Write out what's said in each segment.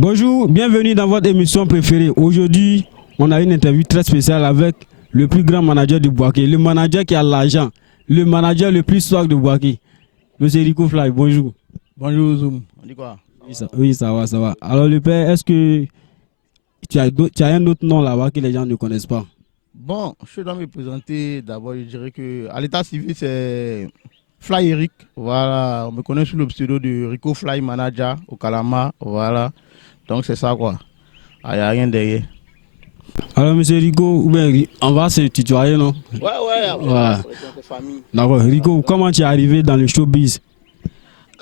Bonjour, bienvenue dans votre émission préférée. Aujourd'hui, on a une interview très spéciale avec le plus grand manager de Bouaké, le manager qui a l'argent, le manager le plus swag de Bouaké. Monsieur Rico Fly, bonjour. Bonjour Zoom, on dit quoi? Oui, ça va, ça va. Alors le père, est-ce que tu as un autre nom là-bas que les gens ne connaissent pas? Bon, je dois me présenter d'abord, je dirais que à l'état civil c'est Fly Eric, voilà, on me connaît sous le pseudo de Rico Fly Manager au Kalama, voilà, donc c'est ça quoi, il n'y a rien derrière. Alors monsieur Rico, on va se tutoyer, non? Ouais, Voilà. famille. D'accord. Rico, comment tu es arrivé dans le showbiz?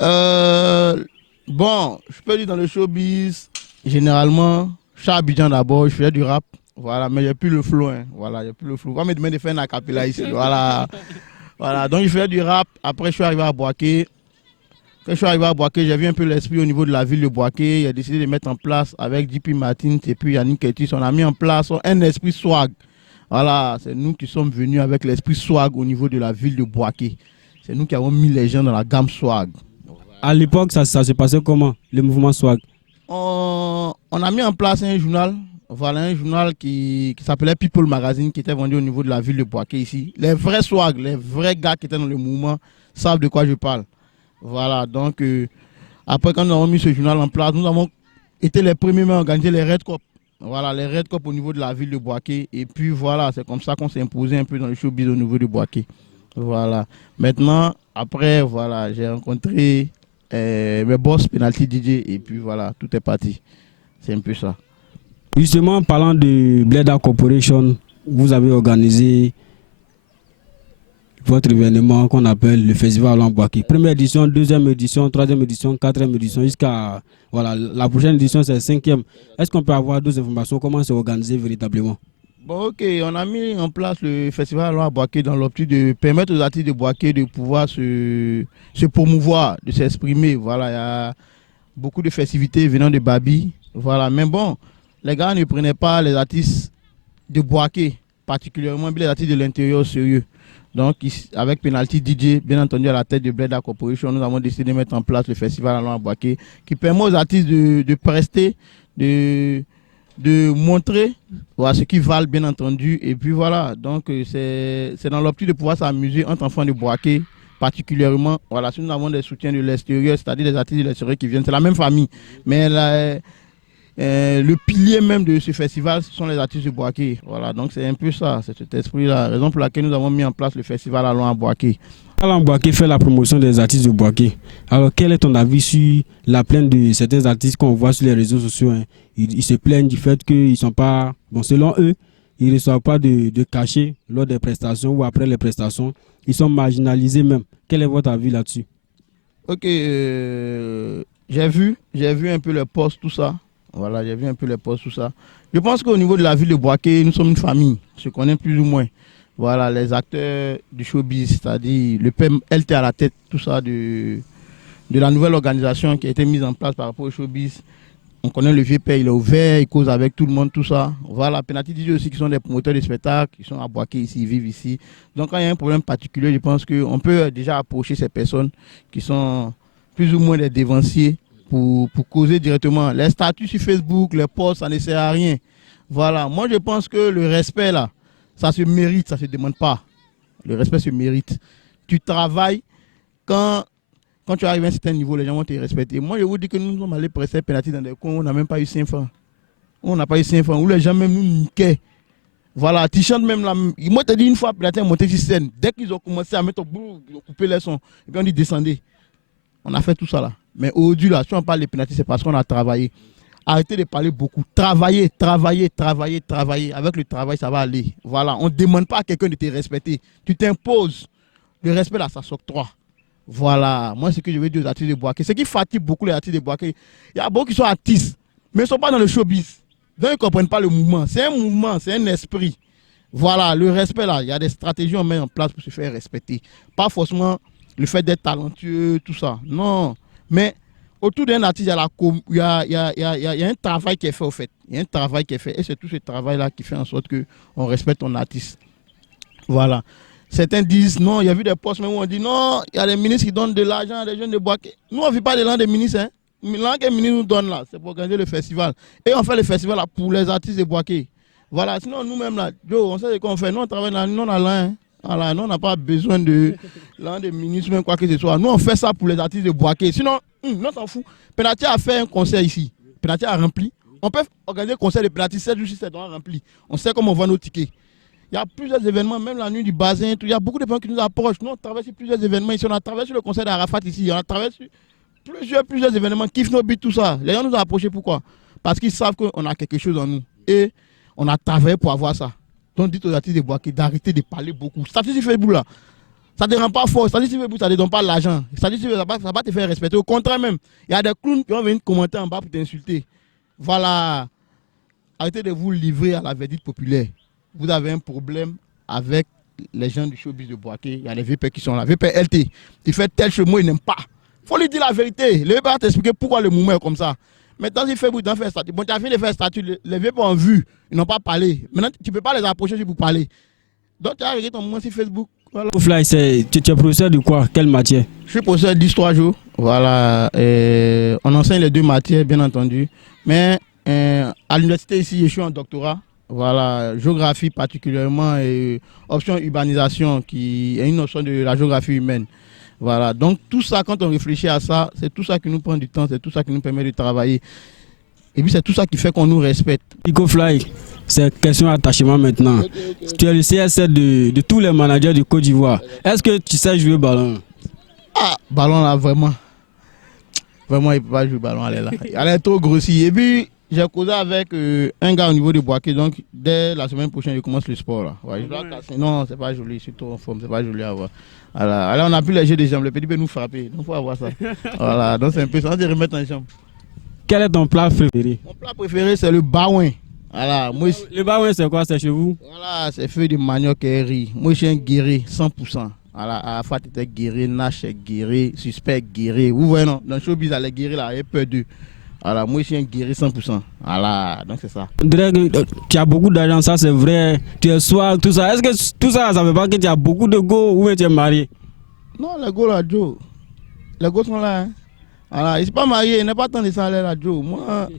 Bon, je peux dire dans le showbiz, généralement, je suis à Abidjan d'abord, je fais du rap, voilà, mais j'ai plus le flow, hein, voilà, j'ai plus le flow. On me demande de faire un acapella ici, voilà. Voilà, donc je faisais du rap, après je suis arrivé à Bouaké. Quand je suis arrivé à Bouaké, j'ai vu un peu l'esprit au niveau de la ville de Bouaké. Il a décidé de mettre en place avec JP Martin et puis Yannick Ketis, on a mis en place un esprit swag. Voilà, c'est nous qui sommes venus avec l'esprit swag au niveau de la ville de Bouaké. C'est nous qui avons mis les gens dans la gamme swag. À l'époque, ça se passait comment, le mouvement swag? On a mis en place un journal, voilà, un journal qui s'appelait People Magazine, qui était vendu au niveau de la ville de Bouaké ici. Les vrais swag, les vrais gars qui étaient dans le mouvement savent de quoi je parle. Voilà, donc après quand nous avons mis ce journal en place, nous avons été les premiers à organiser les Red Cup. Voilà, les Red Cup au niveau de la ville de Bouaké. Et puis voilà, c'est comme ça qu'on s'est imposé un peu dans le showbiz au niveau de Bouaké. Voilà. Maintenant, après, voilà, j'ai rencontré mes boss Penalty DJ et puis voilà, tout est parti. C'est un peu ça. Justement, en parlant de Bleda Corporation, vous avez organisé votre événement qu'on appelle le Festival en Bouaké. Première édition, deuxième édition, troisième édition, quatrième édition, jusqu'à voilà, la prochaine édition, c'est la cinquième. Est-ce qu'on peut avoir d'autres informations? Comment c'est organisé véritablement? Bon, ok, on a mis en place le festival à Bouaké dans l'optique de permettre aux artistes de Bouaké de pouvoir se promouvoir, de s'exprimer. Voilà, il y a beaucoup de festivités venant de Babi. Voilà, mais bon, les gars ne prenaient pas les artistes de Bouaké, particulièrement les artistes de l'intérieur sérieux. Donc, avec Penalty DJ, bien entendu, à la tête de Bleda Corporation, nous avons décidé de mettre en place le festival à Bouaké qui permet aux artistes de prester, de montrer voilà, ce qu'ils valent, bien entendu. Et puis voilà, donc c'est dans l'optique de pouvoir s'amuser entre enfants de Bouaké, particulièrement. Voilà, si nous avons des soutiens de l'extérieur, c'est-à-dire des artistes de l'extérieur qui viennent, c'est la même famille. Mais le pilier même de ce festival, ce sont les artistes de Bouaké. Voilà, donc c'est un peu ça, c'est cet esprit-là. Raison pour laquelle nous avons mis en place le festival à Bouaké. Alain Bouaké fait la promotion des artistes de Bouaké. Alors, quel est ton avis sur la plainte de certains artistes qu'on voit sur les réseaux sociaux, hein? Ils se plaignent du fait qu'ils ne sont pas, bon, selon eux, ils ne reçoivent pas de cachet lors des prestations ou après les prestations. Ils sont marginalisés même. Quel est votre avis là-dessus? Ok, j'ai vu un peu les posts, tout ça. Voilà, j'ai vu un peu les posts, tout ça. Je pense qu'au niveau de la ville de Bouaké, nous sommes une famille. Je connais plus ou moins. Voilà, les acteurs du showbiz, c'est-à-dire le PMLT à la tête, tout ça, de la nouvelle organisation qui a été mise en place par rapport au showbiz. On connaît le vieux père, il est ouvert, il cause avec tout le monde, tout ça. Voilà, Penalty DJ aussi qui sont des promoteurs de spectacles, qui sont à Bouaké ici, ils vivent ici. Donc quand il y a un problème particulier, je pense qu'on peut déjà approcher ces personnes qui sont plus ou moins des dévanciers pour causer directement. Les statuts sur Facebook, les posts, ça ne sert à rien. Voilà, moi je pense que le respect là, ça se mérite, ça ne se demande pas. Le respect se mérite. Tu travailles, quand tu arrives à un certain niveau, les gens vont te respecter. Moi, je vous dis que nous sommes allés presser Penalty dans des coins où on n'a même pas eu 5 francs. On n'a pas eu 5 francs, où les gens même nous niquaient. Voilà, tu chantes même là. Moi, je te dis une fois, Penalty a monté sur scène. Dès qu'ils ont commencé à mettre au bout, ils ont coupé les sons. Et puis on dit descendez. On a fait tout ça là. Mais aujourd'hui, là, si on parle de Penalty, c'est parce qu'on a travaillé. Arrêtez de parler beaucoup. Travaillez. Avec le travail, ça va aller. Voilà, on ne demande pas à quelqu'un de te respecter. Tu t'imposes. Le respect là, ça s'octroie. Voilà, moi c'est ce que je veux dire aux artistes de Bouaké. Ce qui fatigue beaucoup les artistes de Bouaké, il y a beaucoup qui sont artistes, mais ils ne sont pas dans le showbiz. Donc ils ne comprennent pas le mouvement. C'est un mouvement, c'est un esprit. Voilà, le respect là, il y a des stratégies qu'on met en place pour se faire respecter. Pas forcément le fait d'être talentueux, tout ça. Non, mais autour d'un artiste, il y a un travail qui est fait au fait. Il y a un travail qui est fait et c'est tout ce travail-là qui fait en sorte qu'on respecte ton artiste. Voilà. Certains disent non, il y a vu des postes même où on dit non, il y a des ministres qui donnent de l'argent à des jeunes de Bouaké. Nous, on ne vit pas de l'argent des ministres. Hein. l'argent que le ministre nous donne là, c'est pour organiser le festival. Et on fait le festival là pour les artistes de Boaké. Voilà, sinon nous-mêmes là, Joe, on sait ce qu'on fait. Nous on travaille là, nous on a là. Voilà, nous on n'a pas besoin de l'un des ministres, même quoi que ce soit. Nous on fait ça pour les artistes de Boaké. Sinon, nous on s'en fout. Penati a fait un concert ici. Penati a rempli. On peut organiser un concert de Penati 7 jours sur 7, on a rempli. On sait comment on vend nos tickets. Il y a plusieurs événements, même la nuit du Bazin, il y a beaucoup de gens qui nous approchent. Nous, on travaille sur plusieurs événements ici. On a travaillé sur le concert d'Arafat ici. On a travaillé sur plusieurs événements. Kiff No Beat, tout ça. Les gens nous ont approchés. Pourquoi? Parce qu'ils savent qu'on a quelque chose en nous. Et on a travaillé pour avoir ça. Donc, dites aux artistes de Boaké d'arrêter de parler beaucoup. Statistique Facebook, là, ça ne te rend pas fort. Statistique Facebook, ça ne te donne pas l'argent. Statistique Facebook, ça va pas te faire respecter. Au contraire, même, il y a des clowns qui vont venir commenter en bas pour t'insulter. Voilà. Arrêtez de vous livrer à la verdict populaire. Vous avez un problème avec les gens du showbiz de Boaké. Il y a les VP qui sont là. VP LT, il fait tel chose, moi, il n'aime pas. Il faut lui dire la vérité. Le VP va t'expliquer pourquoi le mouvement est comme ça. Maintenant, il fait bout d'en faire statut. Bon, tu as fini de faire statut. Les VP ont vu, ils n'ont pas parlé. Maintenant, tu ne peux pas les approcher pour parler. Donc, tu as regardé ton mouvement sur Facebook. Voilà. Fly, tu es professeur de quoi? Quelle matière? Je suis professeur d'histoire géo. Voilà. On enseigne les deux matières, bien entendu. Mais à l'université ici, je suis en doctorat. Voilà, géographie particulièrement et option urbanisation qui est une option de la géographie humaine. Voilà, donc tout ça, quand on réfléchit à ça, c'est tout ça qui nous prend du temps, c'est tout ça qui nous permet de travailler. Et puis c'est tout ça qui fait qu'on nous respecte. EcoFly, c'est question d'attachement maintenant. Okay. Tu es le CSR de tous les managers du Côte d'Ivoire. Est-ce que tu sais jouer au ballon? Ah, ballon là, vraiment. Vraiment, il ne peut pas jouer au ballon, elle est là. Elle est trop grossie. Et puis, j'ai causé avec un gars au niveau de Boaké, donc dès la semaine prochaine, je commence le sport. Là. Ouais, je dois casser. Non, c'est pas joli, je suis trop en forme, c'est pas joli à voir. Voilà. Alors, on n'a plus les jeux des jambes, le petit peut nous frapper, donc il faut avoir ça. Voilà, donc c'est un peu ça, on va remettre en jambes. Quel est ton plat préféré? Mon plat préféré, c'est le baouin. Voilà, moi, le baouin, c'est quoi? C'est chez vous? Voilà, c'est feuille de manioc et riz. Moi, je suis un guéri, 100%. Voilà, Arafat était guéri, Nash est guéri, Suspect guéri. Vous voyez, non? Dans le showbiz, les guéris là, il y a peur d'eux. Voilà, moi je suis un guéri 100%. Voilà, donc c'est ça. Tu as beaucoup d'argent, ça c'est vrai. Tu es soir, tout ça. Est-ce que tout ça, ça veut pas que tu as beaucoup de go ou tu es marié? Non, les go là, Joe. Les go sont là. Hein. Voilà, il ne sont pas marié, il n'a pas tant de salaire là, Joe. Moi,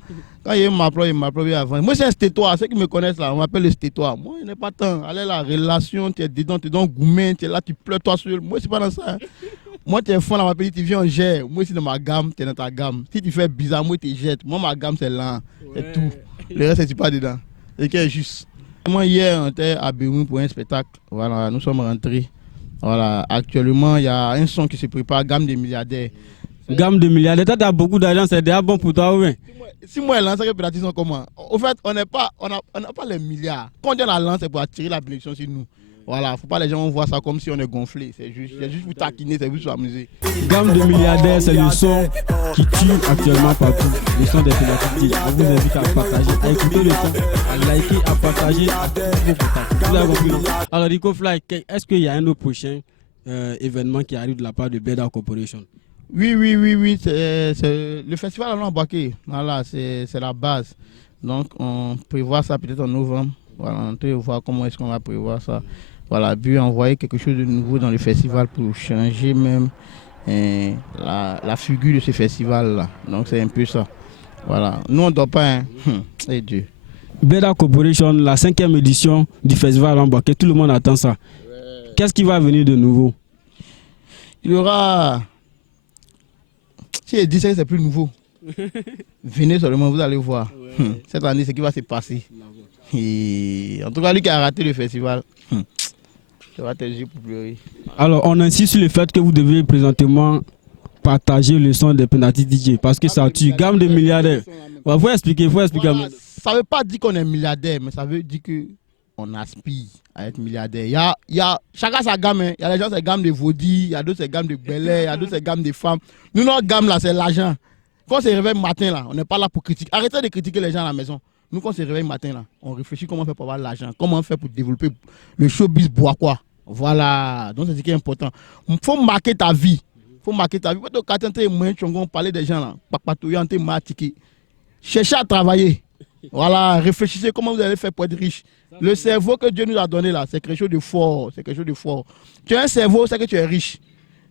quand il m'applaudit avant. Moi, c'est un stétois. Ceux qui me connaissent là, on m'appelle le stétois. Moi, il n'est pas tant. Allez, la relation, tu es dedans, tu es dans le gourmet, tu es là, tu pleures toi seul. Moi, c'est pas dans ça. Hein. Moi, tu es fond dans ma petite, tu viens, on gère. Moi, c'est dans ma gamme, tu es dans ta gamme. Si tu fais bizarre, moi, tu jettes. Moi, ma gamme, c'est là. C'est ouais. Tout. Le reste, c'est pas dedans. C'est qui est juste. Moi, hier, on était à Béroun pour un spectacle. Voilà, nous sommes rentrés. Voilà, actuellement, il y a un son qui se prépare, Gamme des milliardaires. Gamme de milliardaires. Toi, tu as beaucoup d'argent, c'est déjà bon pour toi, oui. Si moi, je lance, c'est que les sont comment? Au fait, on n'a pas les milliards. Quand on la lance, c'est pour attirer la bénédiction sur nous. Voilà, il ne faut pas les gens voir ça comme si on est gonflé. C'est juste pour taquiner, c'est juste pour s'amuser. Gamme de milliardaires, c'est le son qui tue actuellement partout. Le son des thématiques. On vous invite à partager, à écouter le son, à liker, à partager à vos contacts. Vous avez compris? Alors, EcoFly, est-ce qu'il y a un autre prochain événement qui arrive de la part de Beda Corporation? Oui. C'est le festival à Boaké. Voilà, c'est la base. Donc, on prévoit ça peut-être en novembre. Voilà, on peut voir comment est-ce qu'on va prévoir ça. Voilà, puis envoyer quelque chose de nouveau dans le festival pour changer même la figure de ce festival-là. Donc, c'est un peu ça. Voilà. Nous, on ne doit pas. Hein. Et Dieu. Beda Corporation, la 5e édition du festival en Boaké, tout le monde attend ça. Ouais. Qu'est-ce qui va venir de nouveau? Il y aura. Si je dis que c'est plus nouveau, venez seulement, vous allez voir. Ouais. Cette année, ce qui va se passer. Et en tout cas, lui qui a raté le festival, ça va te dire pour pleurer. Alors, on insiste sur le fait que vous devez présentement partager le son des Penati DJ parce que ça tue. Gamme de milliardaires. Il faut expliquer. Voilà, ça ne veut pas dire qu'on est milliardaire, mais ça veut dire qu'on aspire à être milliardaire. Chacun sa gamme. Il y a des gens, c'est gamme de Vaudi, il y a d'autres, c'est gamme de Belay, il y a d'autres, c'est gamme de femmes. Nous, notre gamme là, c'est l'argent. Quand on se réveille matin là, on n'est pas là pour critiquer. Arrêtez de critiquer les gens à la maison. Nous, quand on se réveille matin là, on réfléchit comment on fait pour avoir l'argent, comment on fait pour développer le showbiz bois quoi. Voilà, donc c'est ce qui est important. Il faut marquer ta vie. Il faut marquer ta vie. On parler des gens là, cherchez à travailler. Voilà, réfléchissez comment vous allez faire pour être riche. Le cerveau que Dieu nous a donné là, c'est quelque chose de fort. C'est quelque chose de fort. Tu as un cerveau, c'est que tu es riche.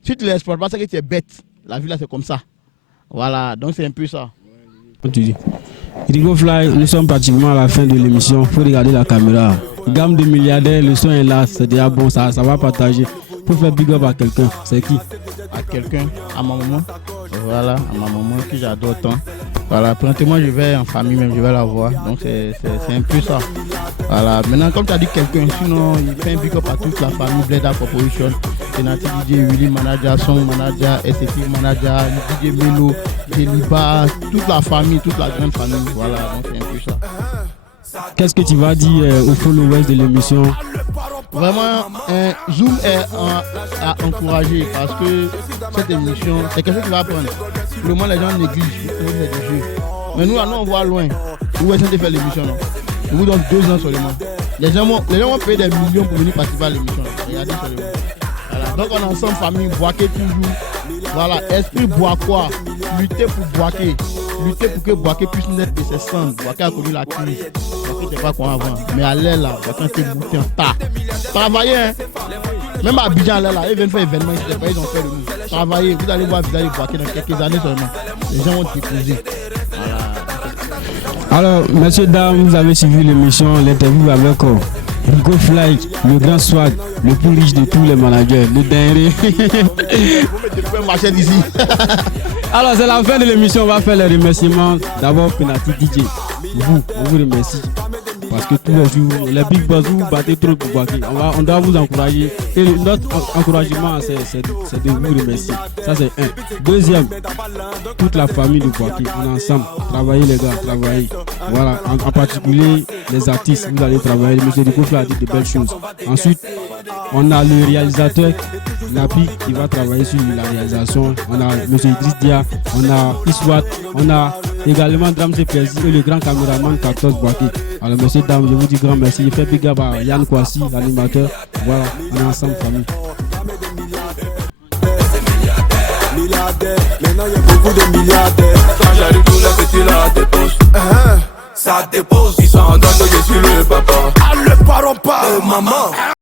Si tu ne l'exploites pas, c'est que tu es bête. La vie là, c'est comme ça. Voilà, donc c'est un peu ça. Tu dis. Rigo Fly, nous sommes pratiquement à la fin de l'émission. Il faut regarder la caméra. Gamme de milliardaires, le son est là, c'est déjà bon, ça va partager. Pour faire big up à quelqu'un, c'est qui? À quelqu'un, à ma maman. Voilà, à ma maman que j'adore tant. Voilà, présentement je vais en famille même, je vais la voir. Donc c'est un peu ça. Voilà, maintenant comme tu as dit quelqu'un, sinon il fait un big up à toute la famille Bleda Corporation. Tenati DJ Willy Manager, Song Manager, SFI Manager, DJ Melo, DJ Liba, toute la famille, toute la grande famille. Voilà, donc c'est un peu ça. Qu'est-ce que tu vas dire aux followers de l'émission? Vraiment, Zoom est à encourager parce que cette émission, c'est quelque chose qui va apprendre. Pour le moment, les gens négligent les jeux. Mais nous, on voit loin. Où est-ce de faire l'émission? Nous vous donne 2 ans seulement. Les gens vont payer des millions pour venir participer à l'émission. Regardez seulement. Voilà. Donc, on est ensemble, famille, Boaké toujours. Voilà, esprit boakois, lutter pour Boaké. Lutter pour que Boaké puisse naître de ses cendres. Boaké a connu la crise. Boaké n'était pas quoi avant. Mais à l'air là, Boaké s'est bouté en tas. Travaillez, hein. Même à Abidjan, là, ils viennent faire événement ici, les pays ont fait le nous. Travaillez, vous allez voir Vidal Boaké dans quelques années seulement. Les gens vont déposer. Voilà. Alors, messieurs, dames, vous avez suivi l'émission, l'interview avec Rigo Fly, le grand swag, le plus riche de tous les managers, le dernier. Vous me marcher d'ici. Alors, c'est la fin de l'émission, on va faire les remerciements. D'abord, Penalty DJ, on vous remercie. Parce que tous les jours, les big boss, vous battez trop pour Boaké. On doit vous encourager. Et notre encouragement, c'est de vous remercier. Ça, c'est un. Deuxième, toute la famille de Boaké, on est ensemble. Travaillez, les gars, travaillez. Voilà, en particulier les artistes, vous allez travailler. M. Rigo Fly a dit de belles choses. Ensuite, on a le réalisateur, Napi, qui va travailler sur la réalisation. On a M. Idriss Dia, on a Iswat, on a également Dramse Perzi et le grand caméraman 14 Boaké. Alors, messieurs, dames, je vous dis grand merci. Je fais big up à Yann Kwasi, l'animateur. Voilà, on est ensemble, famille. Milliardaire, maintenant il y a beaucoup de milliardaires. Quand j'arrive, tous les petits là déposent. Ça dépose, ils sont en train de je suis le papa. Ah, le parent pas, maman.